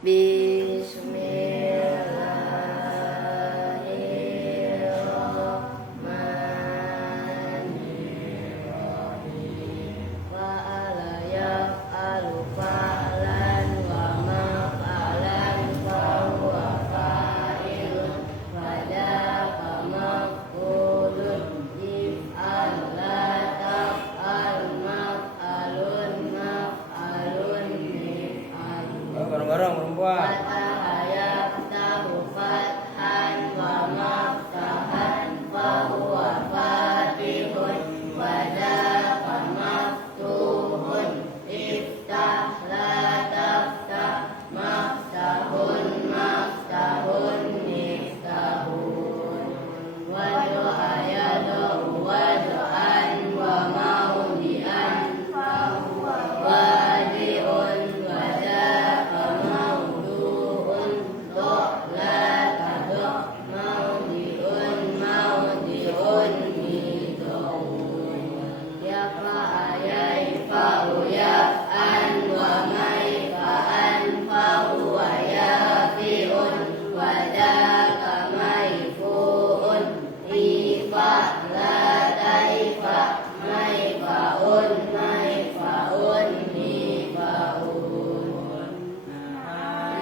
Bismillahirrahmanirrahim. Fa'ala yaf'alu fa'lan wa maf'alan fahuwa fa'ilun fadaqa maf'ulun if'al la taf'al maf'alun maf'alun mif'alun. Bareng-bareng perempuan. Fataha yaftahu fathan wa maftahan fahuwa fatihun wadaqa maftuhun iftah la taftah maftahun maftahun miftahun wadu'a yadu'u wadu'an wa maudi'an fahuwa wadi'un wadaqa maudu'un la taduq maudi'un maudi'un mid'un yafa'a yafa'u yaf'an wa maifa'an fahuwa yafi'un wadaqa maifu'un ifa' la taifa' maifa'un maifa'un mifa'un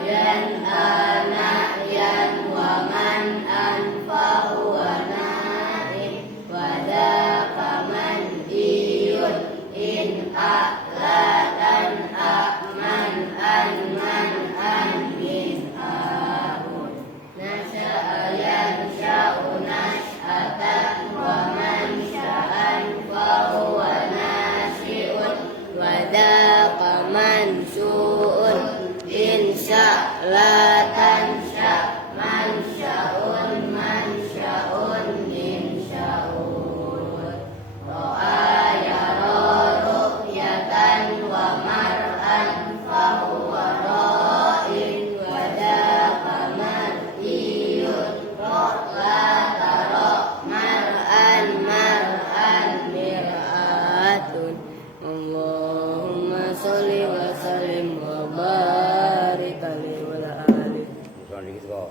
yan ana'yan wa man anfahuwa na'im wadaqa man iyun in a'latan a'man an man an min a'un nasya'a yansya'u nash'atan wa man sya'an fahuwa nasyi'un wadaqa man su'un in sya'la tansya' man sya'un man sya'un in sya'un ro'a yara ru'yatan wa mar'an fahuwa ra'in wadaqa mar'iyun ro'la tara mar'an mar'an mir'atun Allahumma sholli wa sallim wa barik alaihi wa ala alihi. Bukan dikit kok.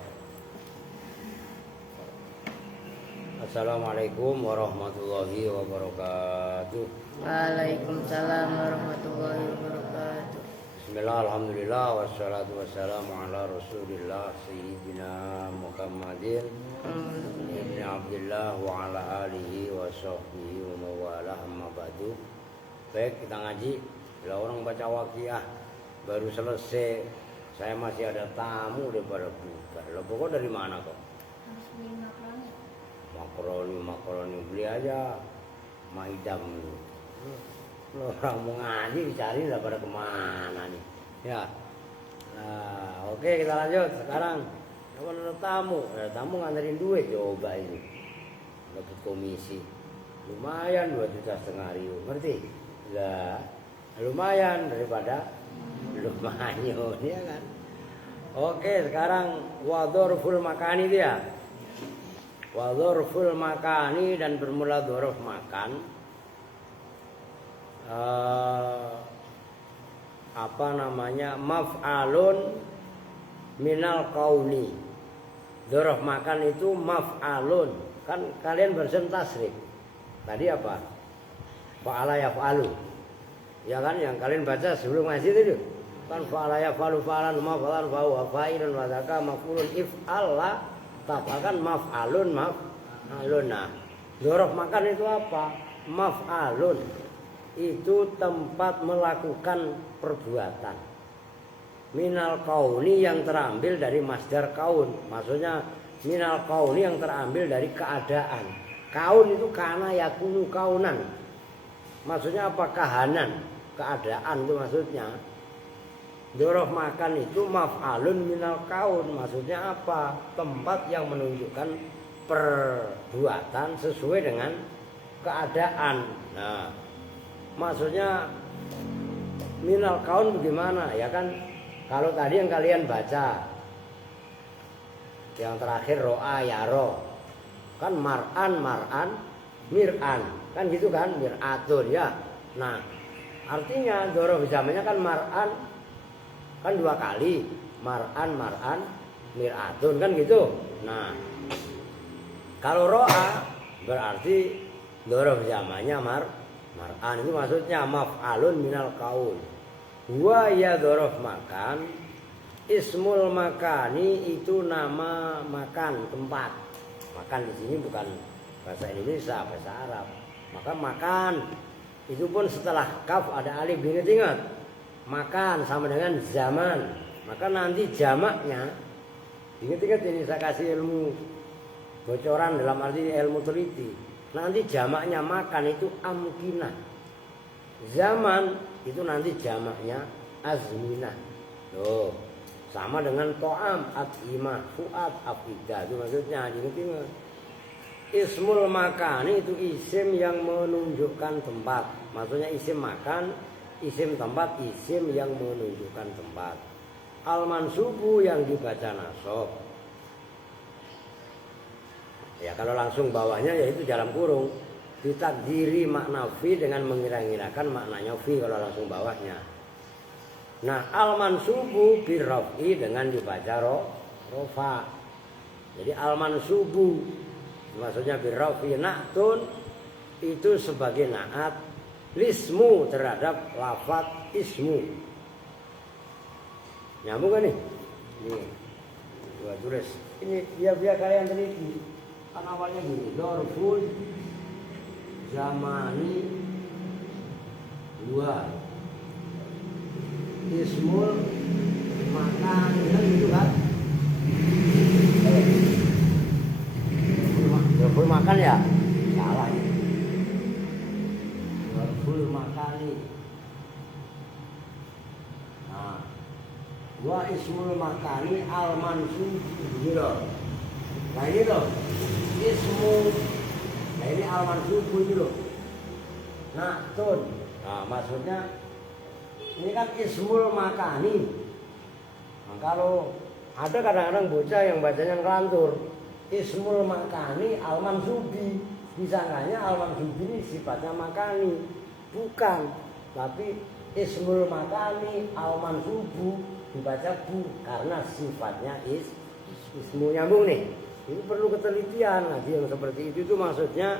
Assalamualaikum warahmatullahi wabarakatuh. Waalaikumsalam warahmatullahi wabarakatuh. Bismillah, alhamdulillah, wassalatu wassalamu ala rasulillah Sayyidina Muhammadin Ibn Abdillah wa ala alihi wa sahbihi wa mawalah amma ba'du. Baik, kita ngaji. Bila orang baca waqiah baru selesai, saya masih ada tamu daripada buka. Lo pokok dari mana kok? Makaroni beli aja maidam. Lo orang mau ngaji dicari daripada kemana nih? Ya. Nah, oke, kita lanjut sekarang. Kalau ada tamu, nganterin duit coba ini. Dapat komisi. Lumayan 2,5 juta ngerti? Lah, lumayan daripada lumayan ya kan. Oke, sekarang wadhorful makani dia. Wadhorful makani dan bermula dhorof makan. Apa namanya? Maf'alun minal kauni. Dhorof makan itu maf'alun. Kan kalian barusan tasrif. Tadi apa? Fa'ala yaf'alu. Ya kan yang kalian baca sebelum ngaji itu. Kan fa'ala yaf'alu fa'alan maf'alan fahuwa fa'ilun wa dzaka maf'ulun if'al la tafakan maf'alun maf'alun. Nah, dhorof makan itu apa? Maf'alun. Itu tempat melakukan perbuatan. Minal kauni yang terambil dari masdar kaun. Maksudnya minal kauni yang terambil dari keadaan. Kaun itu kana yakunu kaunan. Maksudnya apa? Kahanan, keadaan itu maksudnya. Dhorof makan itu maf'alun minal kaun. Maksudnya apa? Tempat yang menunjukkan perbuatan sesuai dengan keadaan. Nah, maksudnya minal kaun bagaimana? Ya kan kalau tadi yang kalian baca yang terakhir ro'a yaro kan mar'an mir'an kan gitu kan, mir'atun ya. Nah artinya dhorof jamaknya kan mar'an kan 2 kali, mar'an mir'atun kan gitu. Nah, kalau ro'a berarti dzaraf zamannya mar'an, itu maksudnya maf'alun minal qaul. Wa ya dzaraf makan, ismul makani itu nama makan tempat. Makan di sini bukan bahasa Indonesia, bahasa Arab. Maka makan itu pun setelah kaf ada alif, ingat-ingat. Makan sama dengan zaman. Maka nanti jamaknya, ingat-ingat ini saya kasih ilmu bocoran dalam arti ilmu teliti. Nanti jamaknya makan itu amkinah. Zaman itu nanti jamaknya azminah. Loh, sama dengan to'am, at'imah, fu'ad, afidah. Itu maksudnya, ingat-ingat. Ismul makani itu isim yang menunjukkan tempat. Maksudnya isim makan, isim tempat, isim yang menunjukkan tempat. Al-mansubu yang dibaca nasab. Ya kalau langsung bawahnya yaitu dalam kurung. Ditakdiri makna fi dengan mengira-ngirakan maknanya fi kalau langsung bawahnya. Nah al-mansubu birraf'i dengan dibaca rofa. Jadi al-mansubu maksudnya birraf'i na'tun itu sebagai na'at lismu terhadap lafaz ismu. Nyambung kan nih? Nih, gua tulis. Ini biar kalian teliti. Kan awalnya gini, dzarful zamani dua ismul makan kan gitu kan? Dzarful makan ya? Salah ini. Dzarful makani. Nah, wa ismul makani al mansub gitu. Nah ini loh ismu. Nah ini al mansub itu loh. Nah tun. Nah maksudnya ini kan ismul makani. Nah, kalau ada kadang-kadang bocah yang bacanya ngelantur, ismul makani al mansubi, disangkanya al mansubi ini sifatnya makani, bukan, tapi ismul makani al mansubu dibaca bu karena sifatnya ismu. Nyambung nih. Ini perlu ketelitian. Ngaji yang seperti itu maksudnya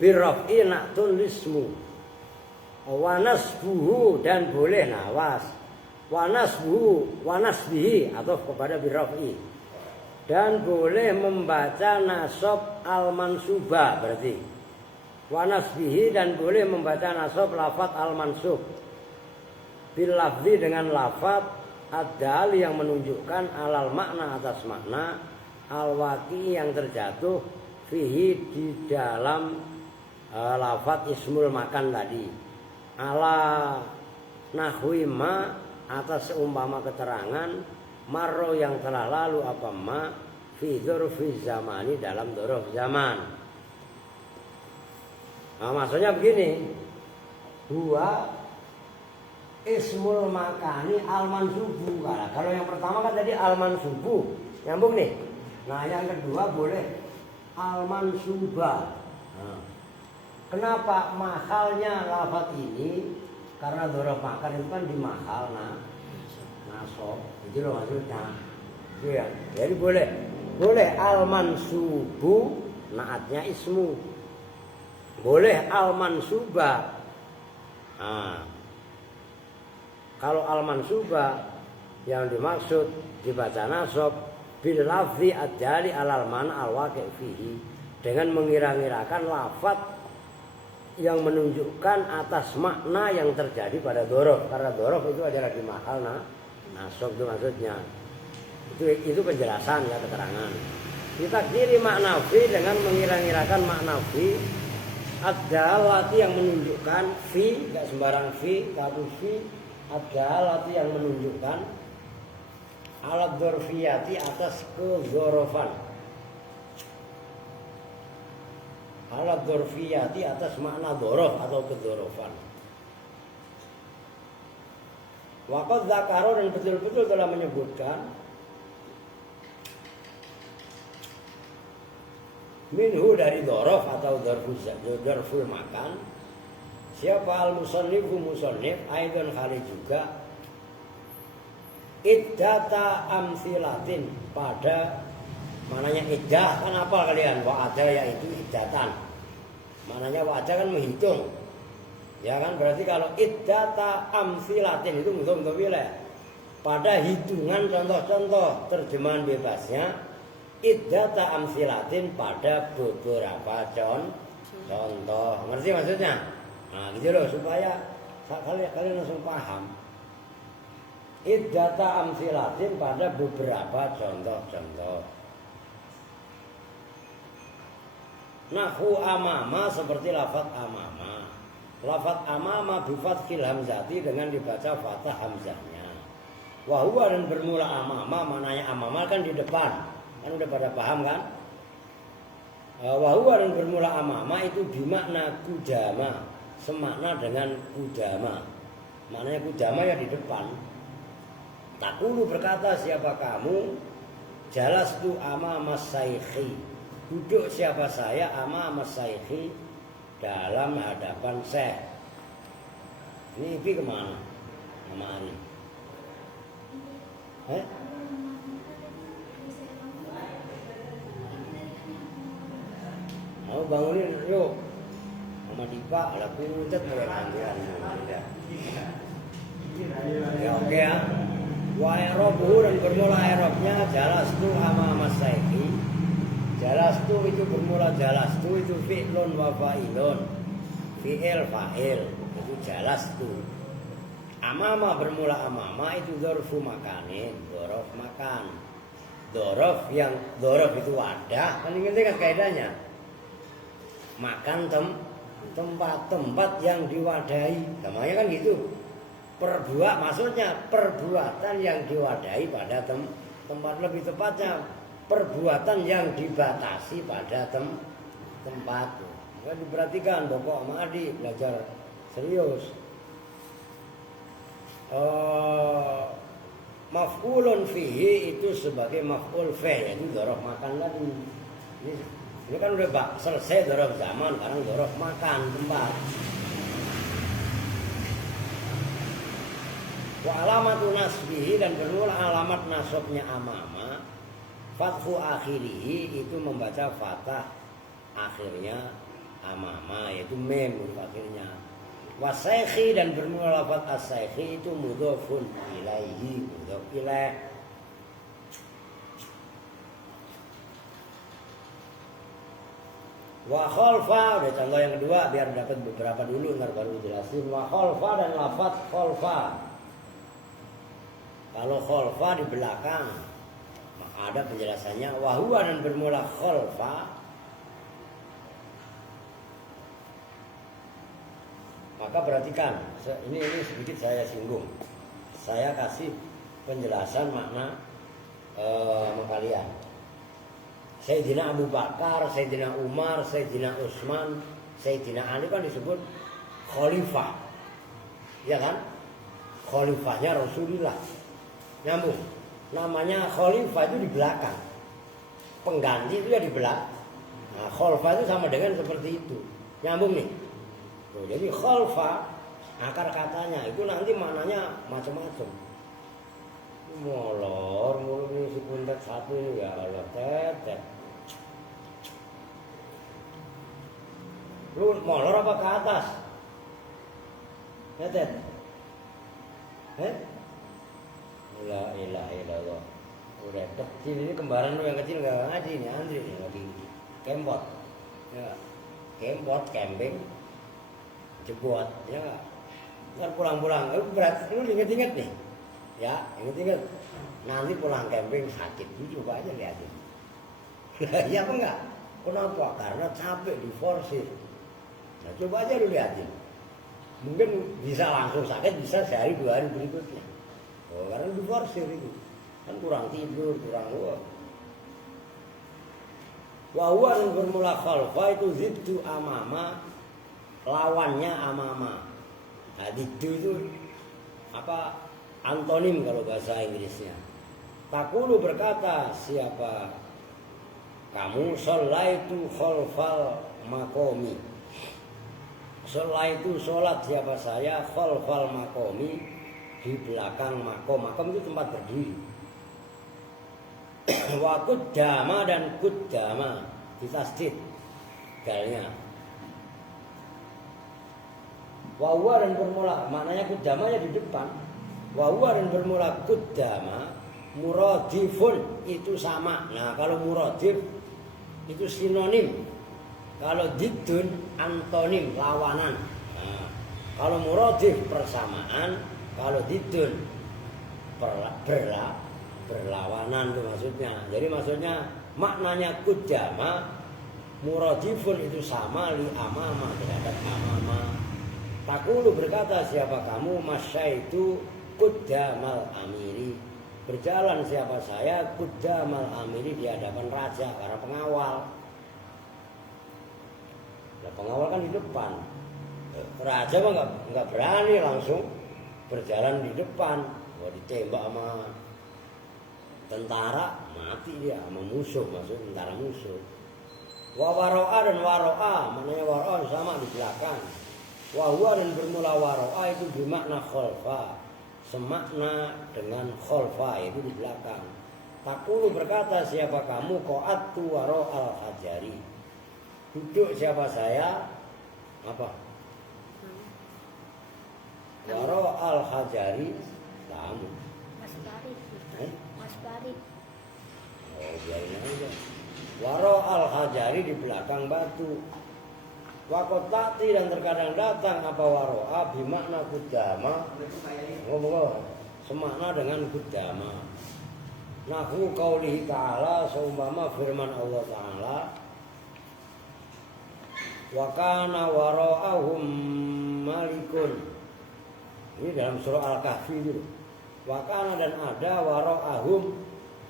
birraf'i na'tun lismu wa nasbuhu dan boleh nawas wa nasbihi atau kepada birraf'i dan boleh membaca nasab al-mansuba berarti wa nasbihi dan boleh membaca nasab lafaz al-mansub bil lafzi dengan lafaz ad-dal yang menunjukkan alal makna atas makna al-waqi yang terjatuh fihi di dalam lafaz ismul makan tadi ala nahwi ma atas seumpama keterangan marro yang telah lalu apa ma fi dzurfi zamani dalam dzuruf zaman. Nah maksudnya begini, dua ismul makani al mansubu. Nah, kalau yang pertama kan tadi al mansubu, nyambung nih. Nah yang kedua boleh al mansuba. Nah, kenapa mahalnya lafaz ini? Karena dzaraf makan itu kan di mahal nasab. Itu loh maksudnya. Itu ya. Jadi boleh al mansubu naatnya ismu. Boleh al mansuba. Nah, kalau al-mansuba yang dimaksud dibaca nasab bil lafzi ad-dali alal mana al-waqi' fihi dengan mengira-ngirakan lafaz yang menunjukkan atas makna yang terjadi pada dzaraf. Karena dzaraf itu adalah di mahal nasab itu maksudnya. Itu penjelasan ya keterangan. Ditakdiri makna fi dengan mengira-ngirakan makna fi ad-dalati yang menunjukkan fi, enggak sembarang fi, tapi fi ad-dalati yang menunjukkan alat dzarfiyati atas kedzarafan. Alat dzarfiyati atas makna dzaraf atau kedzarafan. Waqad dzakara dan betul-betul telah menyebutkan minhu dari dzaraf atau dzarful makan. Siapa al-musannifu musannif aidan kali juga iddata amsilatin pada mananya iddah kan apa kalian wa'ada yaitu iddatan. Mananya wa'ada kan menghitung. Ya kan berarti kalau iddata amsilatin itu untuk wilayah. Pada hitungan contoh-contoh terjemahan bebasnya iddata amsilatin pada beberapa contoh. Ngerti maksudnya? Nah gitu loh supaya kalian langsung paham. Iddata amsilatin pada beberapa contoh-contoh. Nahu amama seperti lafaz amama. Lafaz amama bifathil hamzati dengan dibaca fathah hamzahnya. Wa huwa dan bermula amama, mananya amama kan di depan. Kan udah pada paham kan? Wa huwa dan bermula amama itu bimakna kudama, semakna dengan kudama. Maknanya kudama ya di depan. Takulu berkata siapa kamu? Jalastu amama saykhi. Duduk siapa saya amama saykhi dalam hadapan syekh. Ini Ibi kemana? Nama Ari. Mau bangunin yuk. Mama Dipa ada kuntet mulai kandian. Ya oke ya. Wa i'rabuhu dan bermula i'rabnya jalastu amama saykhi. Jalastu itu bermula jalastu itu fi'lun wa fa'ilun. Fi'il fa'il itu jalastu. Amama bermula amama itu dzarfu makanin, dzaraf makan. Dzaraf itu wadah, kan ngerti kan kaidahnya? Makan tempat yang diwadahi. Namanya kan gitu. Maksudnya perbuatan yang diwadahi pada tempat, lebih tepatnya perbuatan yang dibatasi pada tempat. Maka diperhatikan Bapak sama Adik belajar serius. Maf'ulun fihi itu sebagai maf'ul fi, yaitu dzaraf makan tadi. Ini kan udah selesai dzaraf zaman, sekarang dzaraf makan tempat. Wa alamatu nasbihi dan bermula alamat nasabnya amama fathu akhirihi itu membaca fathah akhirnya amama yaitu mem akhirnya. Wasaykhi dan bermula lafaz as-saykhi itu mudhofun ilaihi mudhof ilaih. Wa khalfa udah contoh yang kedua biar dapat beberapa dulu ntar baru jelasin. Wa khalfa dan lafaz khalfa. Kalau khalfa di belakang ada penjelasannya. Wahua dan bermula khalfa. Maka perhatikan, ini sedikit saya singgung. Saya kasih penjelasan makna kalian. Sayyidina Abu Bakar, Sayyidina Umar, Sayyidina Utsman, Sayyidina Ali kan disebut khalifah. Ya kan? Khalifahnya Rasulullah. Nyambung. Namanya khalifah itu di belakang. Pengganti itu ya di belakang. Nah, khalifah itu sama dengan seperti itu. Nyambung nih. Tuh, jadi khalifah akar katanya itu nanti maknanya macam-macam. Molor, mulu ini si puntet satu ini ya Allah tetet. Lu molor apa ke atas? Tetet. La ilaha illallah. Udah kecil ini kembaran lu yang kecil enggak ngaji nih Andri nih lagi kempot. Ya. Kempot camping. Jebot ya enggak. Ntar pulang-pulang berat lu inget-inget nih. Ya, inget-inget. Nanti pulang camping sakit, lu coba aja liatin. Ya apa enggak? Kenapa? Karena capek diforsir. Nah, coba aja lu liatin. Mungkin bisa langsung sakit, bisa sehari 2 hari berikutnya. Oh, karena diforsir itu. Kan kurang tidur, kurang uang. Wa yang bermula khalfa itu ziddu amama, lawannya amama. Nah, ziddu itu apa? Antonim kalau bahasa Inggrisnya. Takulu berkata siapa kamu sholaitu khalfal makomi. Sholaitu sholat siapa saya khalfal makomi di belakang makom. Makom itu tempat berdiri. Wa kuddama dan kuddama ditasdid dalnya. Wa huwa dan bermula, maknanya kuddama ya di depan. Wa huwa dan bermula kuddama muradifun itu sama. Nah, kalau muradif itu sinonim. Kalau diddun antonim lawanan. Nah, kalau muradif persamaan, kalau diddun berlawanan itu maksudnya. Jadi maksudnya maknanya kuddama muradifun itu sama li amama terhadap amama. Takulu berkata siapa kamu masyaitu kuddamal amiri. Berjalan siapa saya kuddamal amiri di hadapan raja karena pengawal. Nah, pengawal kan di depan. Raja mah nggak berani langsung berjalan di depan. Kalau ditembak sama tentara mati dia, sama musuh, maksud tentara musuh. Wa waro'a dan waro'a, maknanya waro'a sama di belakang. Wa huwa dan bermula waro'a itu bermakna khalfa, semakna dengan khalfa itu di belakang. Takulu berkata siapa kamu qa'attu waro'al hajari. Duduk siapa saya apa? Waro'al hajari kamu. Mas Farid. Mas Farid. Oh, biarin aja. Waro al-hajari di belakang batu. Wakotati dan terkadang datang apa waro'a bimakna kudama. Semakna dengan kudama. Nahu qaulihi ta'ala seumpama firman Allah Ta'ala. Wa kana waro'ahum malikun. Ini dalam surah Al-Kahfi itu. Wa kana dan ada waro'ahum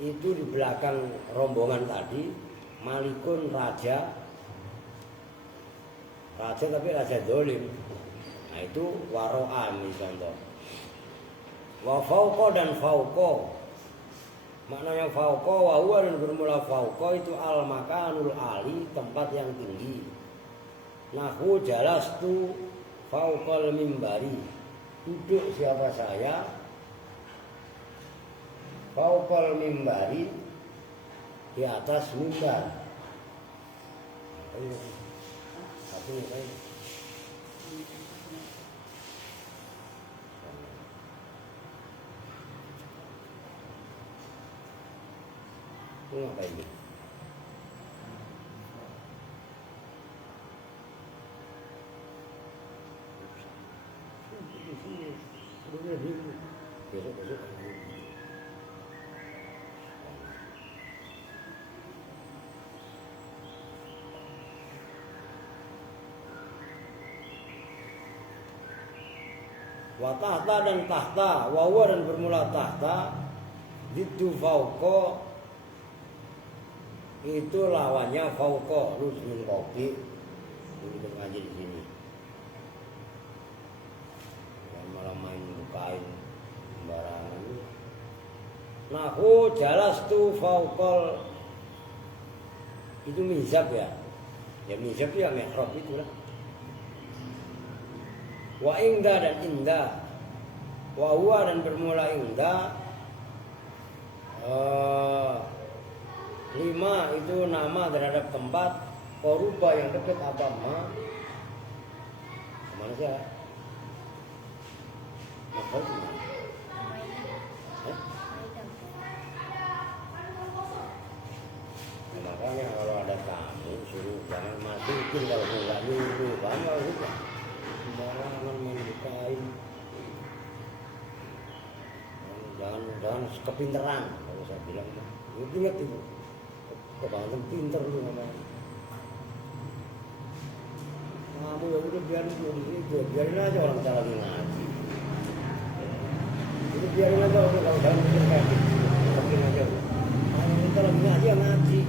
itu di belakang rombongan tadi malikun raja tapi raja dolim. Nah itu waro'a misalnya. Wa fauqa dan fauqa, maknanya fauqa wa huwa dan bermula fauqa itu al makanul ali tempat yang tinggi. Nahu jalastu fauqal mimbari, duduk siapa saya fauqal mimbari di atas mimbar. Ini apa ini? Besok. Wa tahta dan tahta, wawa dan bermula tahta, itu fauqa itu lawannya fauqa, lu minum kopi, kita ngaji di sini. Jangan malah main bukain sembarangan. Nahu jalastu fauqal itu mizab ya. Ya mizab ya mihrab itulah. Wa ingda dan inda, wa huwa dan bermula inda. Lima itu nama terhadap tempat koruba yang dekat apa ma? Kemana sih? Maksud mana? Nah, makanya kalau ada tamu suruh jangan masukin kalau nggak nyuruh, paham nggak? Sembarangan main bukain. Jangan kepinteran kalau saya bilang. Ingat itu. Kebanyakan pinter lu namanya. Kamu ya udah biarin aja orang cara ngaji. Itu biarin aja orang kalau jangan pikir kayak gitu. Biarin aja. Kalau kita lagi ngaji ya ngaji.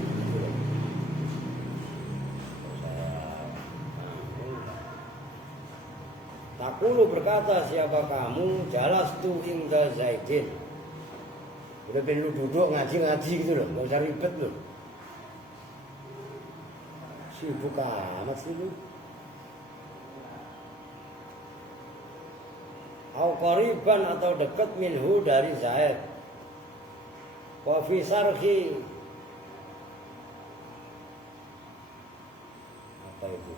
Takulu berkata siapa kamu jalas tu inda Zaidin. Udah pengen lu duduk ngaji gitu loh, nggak usah ribet loh. Sibuk amat sih lu. au qariban atau dekat minhu dari Zaid. Wa fi sarhi apa itu?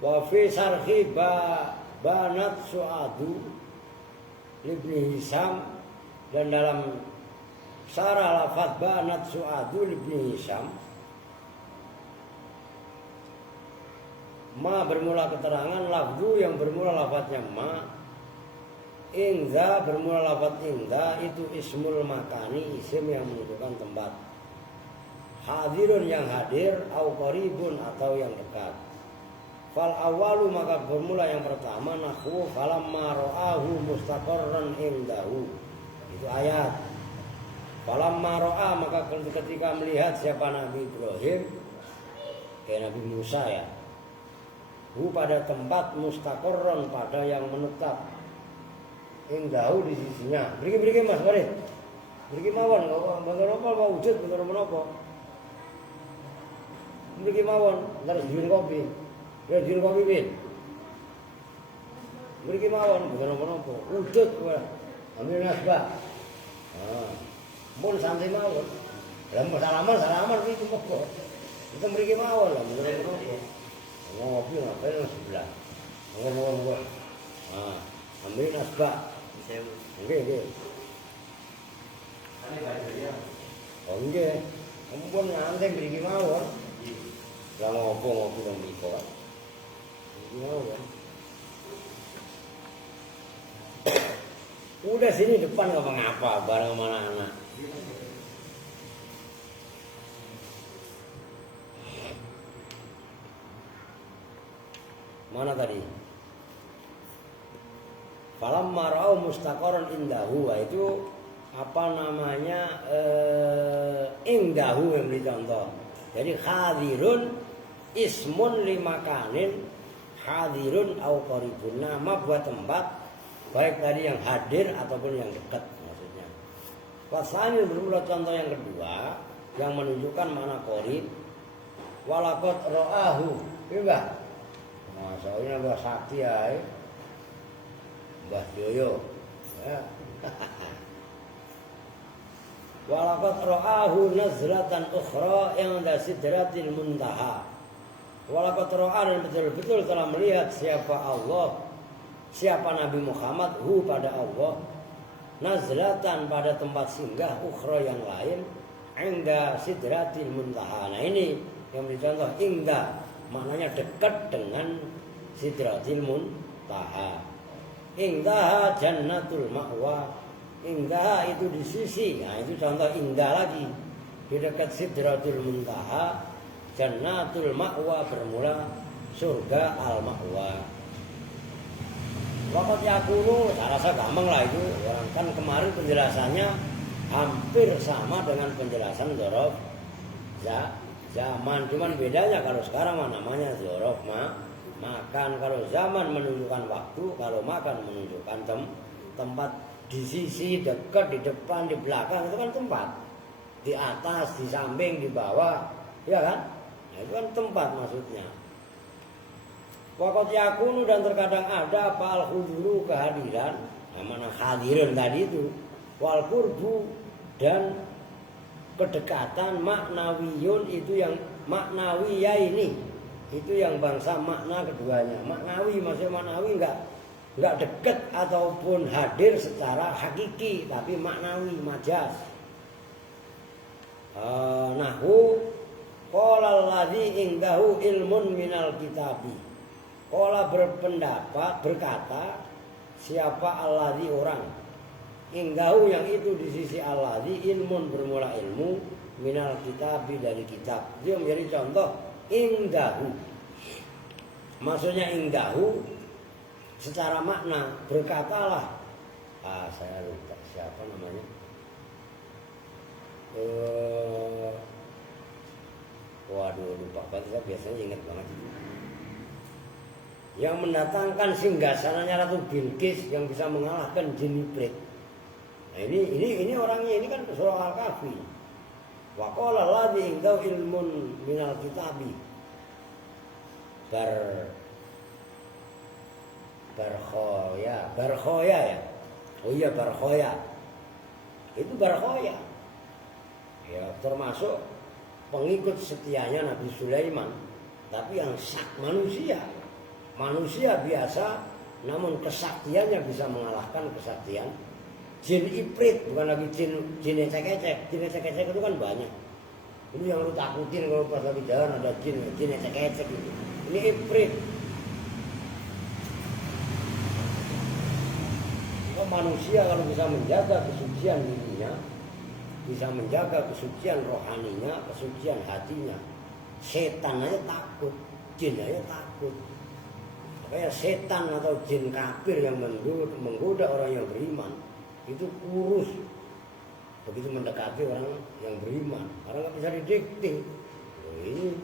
Wa fi sarhi banat su'adu libni Hisham, dan dalam syarah lafaz banat su'adu libni Hisham ma bermula keterangan lafzu yang bermula lafaznya ma, ingza bermula lafaz ingza itu ismul makani, isim yang menunjukkan tempat, hadirun yang hadir, au qaribun atau yang dekat. Fal awalu maka bermula yang pertama nahwu falamma ra'ahu mustaqarran indahu, itu ayat. Falamma ra'a maka ketika melihat siapa Nabi Ibrahim, kayak Nabi Musa ya, pada tempat mustaqarran pada yang menetap, indahu di sisinya. Beri Mas Farid, beri mawon, bener apa mau wujud bener menapa? Beri mawon, terus jual kopi. Ya jual kopi bin. Beri mawon bener menapa? Wujud kowe. Ambil nasbah. Mun santai mawon. Lah salaman iki monggo. Kita beri mawon lah bener menapa? Ngopi ngapain sebelah. Ngomong. Ambil nasbah. Nggih. Oh nggih. Ampun ngantek mriki mawon. Lah ngopi nang mriko. Mawon. Udah sini depan enggak ngapa bareng sama anak-anak. Mana tadi? Falamma ra'au mustaqarran indahu, itu apa namanya? Indahu yang dicontoh. Jadi hadirun ismun limakanin, hadirun au qaribun, nama buat tempat, baik tadi yang hadir ataupun yang dekat maksudnya. Wasani bermula contoh yang kedua yang menunjukkan mana qarib. Walaqad ra'ahu, iya. Masalahnya Mbah Sakti ya, Mbah Joyo. Ya. Walaqad ra'ahu nazlatan ukhra inda sidratil muntaha. Walaqad ra'a, dan betul-betul telah melihat siapa Allah, siapa Nabi Muhammad pada Allah, nazlatan pada tempat singgah ukhra yang lain, inda sidratil muntaha. Nah ini yang dicontoh inda, maknanya dekat dengan sidratil muntaha. Indaha jannatul ma'wa, indaha itu di sisi. Nah itu contoh indah lagi, di dekat sidratul muntaha, jannatul ma'wa bermula surga al-ma'wa. Waqat yakunu, saya rasa gampang lah itu. Kan kemarin penjelasannya hampir sama dengan penjelasan dzaraf zaman, cuman bedanya kalau sekarang namanya dzaraf makan. Kalau zaman menunjukkan waktu, kalau makan menunjukkan tempat. Di sisi, dekat, di depan, di belakang itu kan tempat. Di atas, di samping, di bawah, ya kan? Nah, itu kan tempat maksudnya. Waqat yakunu, dan terkadang ada apa al-huduru, kehadiran. Nah, mana hadirin tadi itu. Wal qurbu, dan kedekatan maknawiyun, itu yang maknawiyah ini. Itu yang bangsa makna keduanya. Maknawi, maksudnya maknawi enggak dekat ataupun hadir secara hakiki, tapi maknawi, majaz. Nahwu qala alladzi indahu ilmun minal kitabi. Qala berkata siapa alladzi orang, indahu yang itu di sisi alladzi ilmun bermula ilmu, minal kitabi dari kitab. Dia menjadi contoh indahu. Maksudnya indahu secara makna, berkatalah. Saya lupa siapa namanya. Waduh, lupa banget. Saya biasanya ingat banget. Yang mendatangkan singgasananya Ratu Bilqis yang bisa mengalahkan jin iblis. Nah ini orangnya, ini kan surah Al-Kahfi. Wa qala alladzi indahu ilmun minal kitabi. Barkhoya ya. Oh iya Barkhoya. Itu Barkhoya. Ya termasuk pengikut setianya Nabi Sulaiman, tapi yang sak manusia. Manusia biasa, namun kesaktiannya bisa mengalahkan kesaktian jin ifrit, bukan lagi jin ecek-ecek. Jin ecek-ecek itu kan banyak. Ini yang lu takutin kalau pas lagi jalan ada jin ecek-ecek gitu. Ini ifrit. Manusia kalau bisa menjaga kesucian dirinya, bisa menjaga kesucian rohaninya, kesucian hatinya, setan aja takut, jin aja takut. Kayak setan atau jin kafir yang menggoda orang yang beriman itu kurus begitu mendekati orang yang beriman, karena nggak bisa didikte. Ini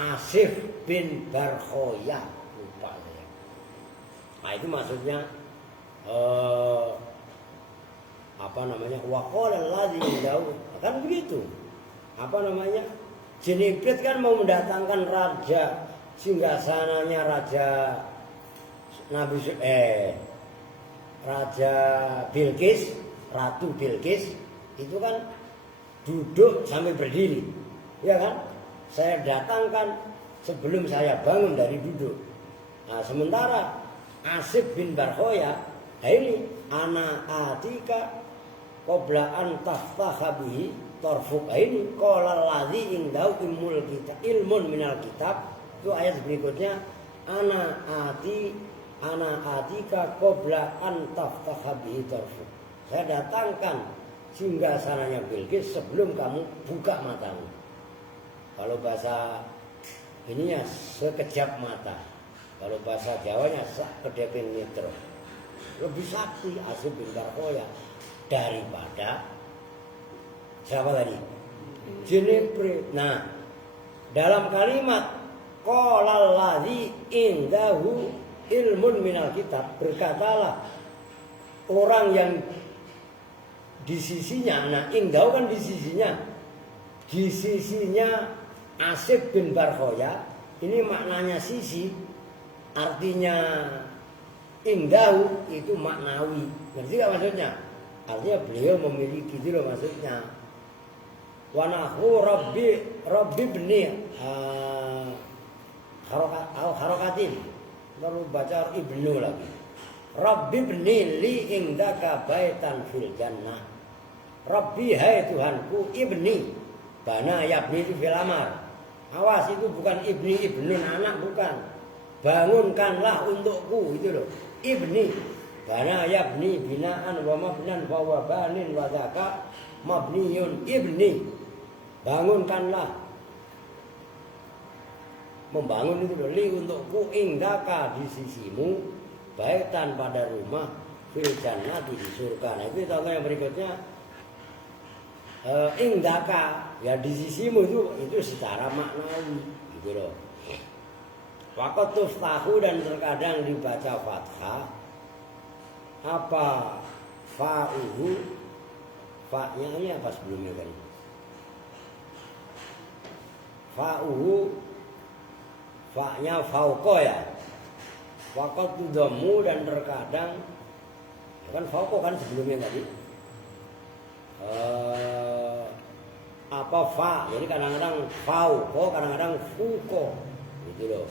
Asif bin Barkhoya, lupa saya. Nah itu maksudnya waqala allazi indahu, kan begitu. Jin iblis kan mau mendatangkan raja singgasananya Raja Bilqis, Ratu Bilqis itu kan duduk sambil berdiri, ya kan? Saya datangkan sebelum saya bangun dari duduk. Nah, sementara Asif bin Barkhoya, nah ini ana atika qabla an taftaha bihi tarfuk. Ini qala allazi indau ilmun minal kitab. Itu ayat berikutnya ana atika qabla an taftaha bihi tarfuk. Saya datangkan singgasananya Bilqis sebelum kamu buka matamu. Kalau bahasa ininya sekejap mata. Kalau bahasa Jawanya sak kedeping nitro. Lebih sakti Asif bin Barkhoya daripada siapa tadi? Jin ifrit. Nah, dalam kalimat qala allazi indahu ilmun minal kitab, berkatalah orang yang di sisinya, nah indahu kan di sisinya Asif bin Barkhoya, ini maknanya sisi, artinya indahu itu maknawi. Ngerti gak maksudnya? Artinya beliau memiliki itu loh maksudnya. Wa nahu rabbi bni harokatin. Lalu baca ibnu lagi. Rabbi bni li indaka baitan fil jannah. Rabbi hai Tuhanku ibni. Bana yabni itu fil amar. Awas itu bukan ibnun anak, bukan. Bangunkanlah untukku itu loh. Ibni. Bana yabni binaan wa mabnan wa wabanin wa zaka mabniyun ibni. Bangunkanlah. Membangun itu loh. Li untukku indaka di sisimu. Baitan pada rumah. Fil jannati di surga. Nah itu contoh yang berikutnya. Indaka ya di sisimu itu secara maknawi gitu loh. Waqat tuftahu dan terkadang dibaca fathah. Apa fa'uhu, fa-nya ini apa sebelumnya kan? Fa'uhu, fa-nya fauqa ya. Waqat tudammu dan terkadang kan fauqa kan sebelumnya tadi. Apa fa, jadi kadang-kadang fauko, kadang-kadang fuko gitu loh.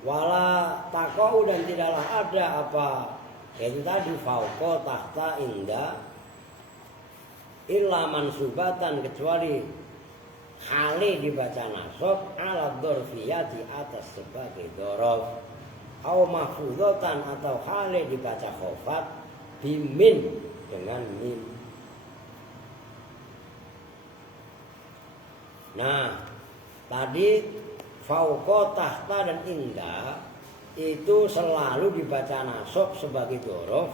Wala takau dan tidaklah ada apa yaitu tadi fauko tahta inda illa mansubatan kecuali hale dibaca nasab ala dzarfiyah di atas sebagai dzaraf au mahfudatan atau hale dibaca khofat bimin dengan min. Nah, tadi fauqa, tahta dan inda itu selalu dibaca nasab sebagai dzaraf.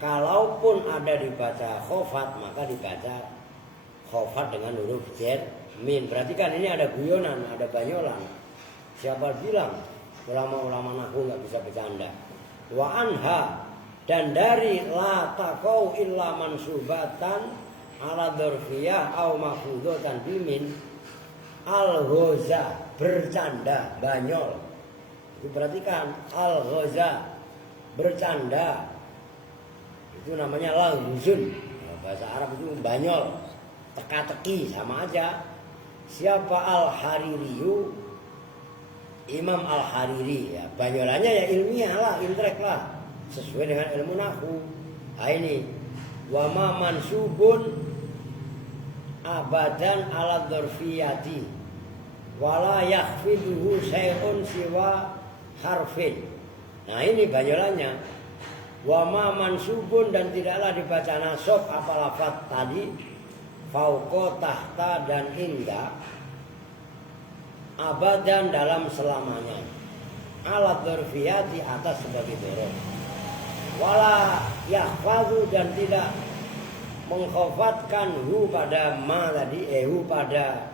Kalaupun ada dibaca khofat, maka dibaca khofat dengan huruf jar min. Berarti kan ini ada guyonan, ada banyolan. Siapa bilang ulama-ulama nahwu nggak bisa bercanda? Wa anha dan dari la taqau illa mansubatan ala dzarfiyah au mahfudatan bimin. Al-ghoza bercanda, banyol. Itu perhatikan al-ghoza bercanda. Itu namanya lahuzun. Bahasa Arab itu banyol, teka-teki, sama aja. Siapa Al-Haririyu? Imam Al-Hariri, ya. Banyolannya ya ilmiah lah, intelek lah, sesuai dengan ilmu nahwu. Nah ini wama mansubun abadan ala dzarfiyati wala yakhfiduhu syai'un siwa harfin. Nah ini banyolannya. Wama mansubun, dan tidaklah dibaca nasab apa lafaz tadi, fauqa, tahta, dan inda, abadan dalam selamanya, alat dzarfiyati atas sebagai dzarf, wala yahfazu, dan tidak mengkhafatkan hu pada ma tadi, hu pada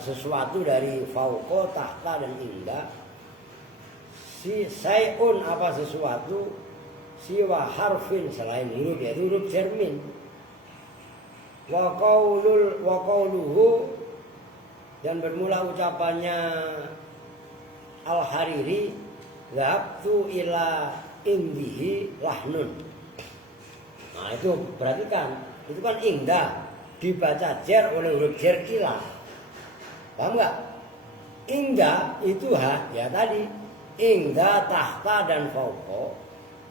sesuatu dari fauqa, tahta, dan inda, si sayun apa sesuatu, siwa harfin selain huruf, yaitu huruf jermin. Wa qauluhu, dan bermula ucapannya Al-Hariri, zahabtu ila indihi lahnun. Nah itu perhatikan, itu kan indah, dibaca jer oleh huruf jer ilah. Paham nggak? Indah itu ya tadi inda, tahta, dan fauqa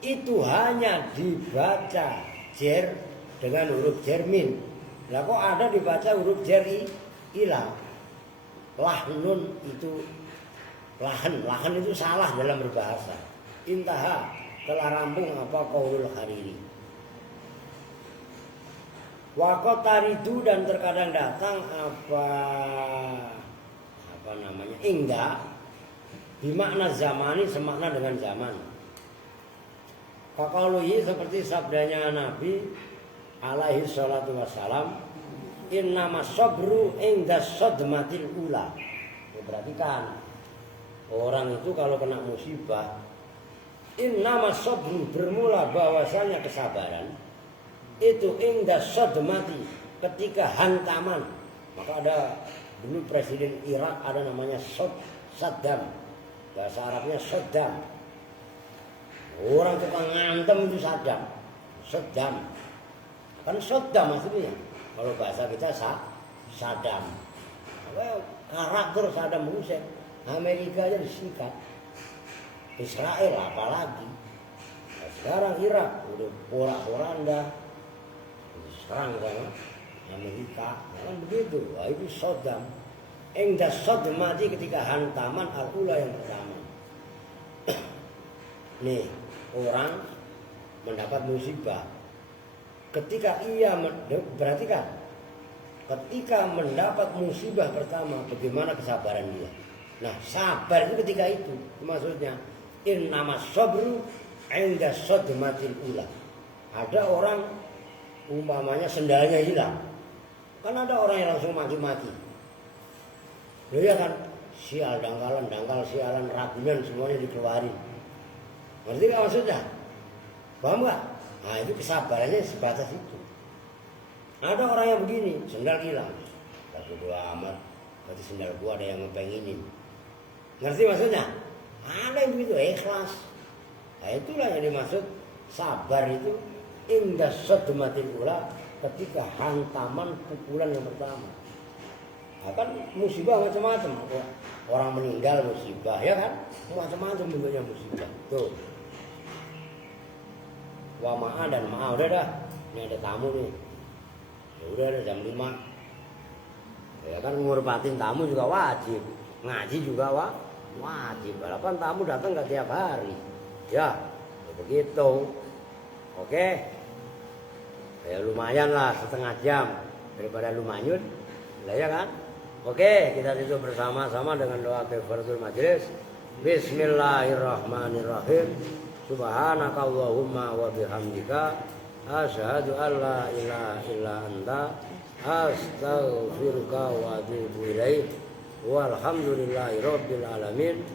itu hanya dibaca jer dengan huruf jermin. Lah kok ada dibaca huruf jer ilah? Lahnun itu lahan itu salah dalam berbahasa. Intaha, telah rampung apa qaulul Hariri. Waqat taridu, dan terkadang datang apa namanya inda, bimakna zamani, semakna dengan zaman. Faqauluhi, seperti sabdanya Nabi alaihi salatu wassalam, innamas sabru inda sadmatil ula. Perhatikan, orang itu kalau kena musibah, innamas sabru, bermula bahwasanya kesabaran itu inda sadmati, ketika hantaman. Maka ada dulu presiden Irak ada namanya Saddam. Bahasa Arabnya Saddam. Orang tukang ngantem itu Saddam. Kan Saddam maksudnya. Kalau bahasa kita Saddam. Karakter Saddam Hussein. Amerika aja disikat. Israel apalagi. Nah, sekarang Irak udah porak-poranda. Serang sama Amerika. Kan begitu. Wah itu Saddam. Inda sadmati, ketika hantaman al-ula yang pertama. Nih, orang mendapat musibah. Ketika ia perhatikan, ketika mendapat musibah pertama, bagaimana kesabaran dia. Nah, sabar itu ketika itu. Maksudnya, innamas sabru inda sadmatil ula. Ada orang umpamanya sendalnya hilang. Kan ada orang yang langsung maki-maki. Loh ya kan, sial, dangkal, sialan, ragunan, semuanya dikeluarin. Ngerti gak maksudnya? Paham gak? Nah itu kesabarannya sebatas itu. Ada orang yang begini, sendal hilang. Satu dua amat, berarti sendal gua ada yang ngepenginin. Ngerti maksudnya? Ada yang begitu, ikhlas. Nah itulah yang dimaksud sabar itu inda sadmatil ula, ketika hantaman pukulan yang pertama. Kan musibah macam-macam, orang meninggal musibah, ya kan, macam-macam bentuknya musibah. Tuh, wa ma'a dan ma'a, udah dah, ini ada tamu nih, ya udah ada jam 5, ya kan ngorbatin tamu juga wajib, ngaji juga wajib, walaupun tamu datang nggak tiap hari, ya begitu, oke, ya lumayan lah setengah jam daripada lumayan, lah ya kan. Oke, kita tutup bersama-sama dengan doa kafaratul majelis. Bismillahirrahmanirrahim. Subhanakallahumma wa bihamdika asyhadu an la ilaha illa anta astaghfiruka wa atubu ilaik. Walhamdulillahirabbil alamin.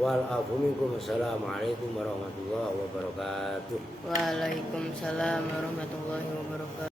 Wal afu minkum. Assalamualaikum warahmatullahi wabarakatuh. Waalaikumsalam warahmatullahi wabarakatuh.